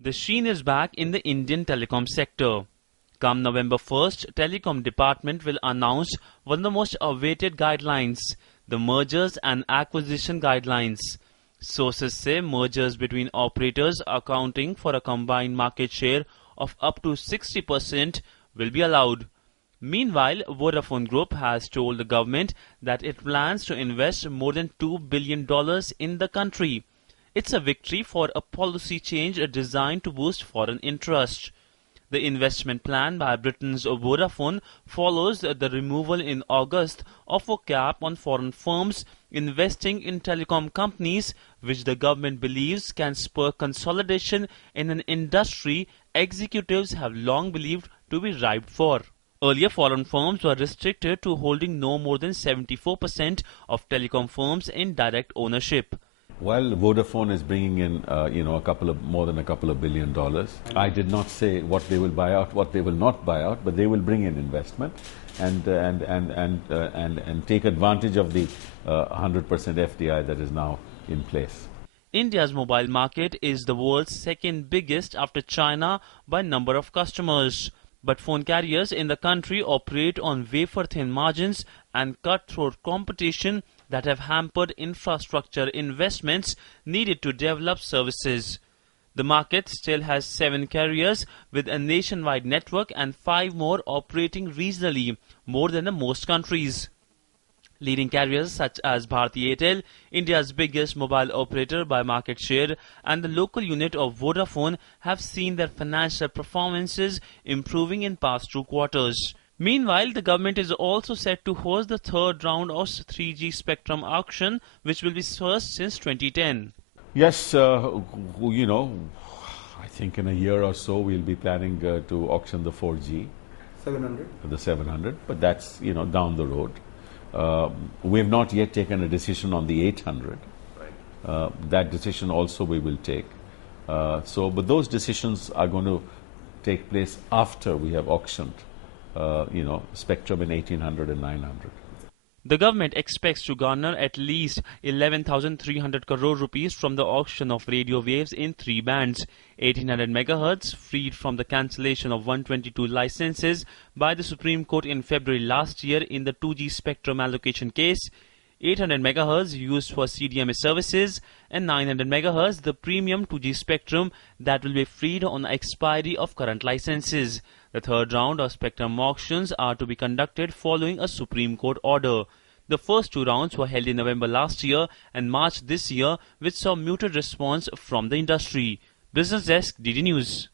The sheen is back in the Indian telecom sector. Come November 1st, Telecom Department will announce one of the most awaited guidelines, the Mergers and Acquisition Guidelines. Sources say mergers between operators accounting for a combined market share of up to 60% will be allowed. Meanwhile, Vodafone Group has told the government that it plans to invest more than $2 billion in the country. It's a victory for a policy change designed to boost foreign interest. The investment plan by Britain's Vodafone follows the removal in August of a cap on foreign firms investing in telecom companies, which the government believes can spur consolidation in an industry executives have long believed to be ripe for. Earlier, foreign firms were restricted to holding no more than 74% of telecom firms in direct ownership. While Vodafone is bringing in, more than a couple of $1 billion, I did not say what they will buy out, what they will not buy out, but they will bring in investment and take advantage of the 100% FDI that is now in place. India's mobile market is the world's second biggest after China by number of customers. But phone carriers in the country operate on wafer-thin margins and cutthroat competition that have hampered infrastructure investments needed to develop services. The market still has 7 carriers with a nationwide network and 5 more operating regionally, more than in most countries. Leading carriers such as Bharti Airtel, India's biggest mobile operator by market share, and the local unit of Vodafone have seen their financial performances improving in past 2 quarters. Meanwhile, the government is also set to host the third round of 3G spectrum auction, which will be first since 2010. Yes, I think in a year or so we'll be planning to auction the 4G. 700? The 700, but that's, down the road. We have not yet taken a decision on the 800. Right. That decision also we will take. But those decisions are going to take place after we have auctioned, spectrum in 1800 and 900. The government expects to garner at least 11,300 crore rupees from the auction of radio waves in 3 bands. 1800 MHz freed from the cancellation of 122 licenses by the Supreme Court in February last year in the 2G spectrum allocation case. 800 MHz used for CDMA services, and 900 MHz the premium 2G spectrum that will be freed on the expiry of current licenses. The third round of spectrum auctions are to be conducted following a Supreme Court order. The first 2 rounds were held in November last year and March this year, which saw muted response from the industry. Business Desk, DD News.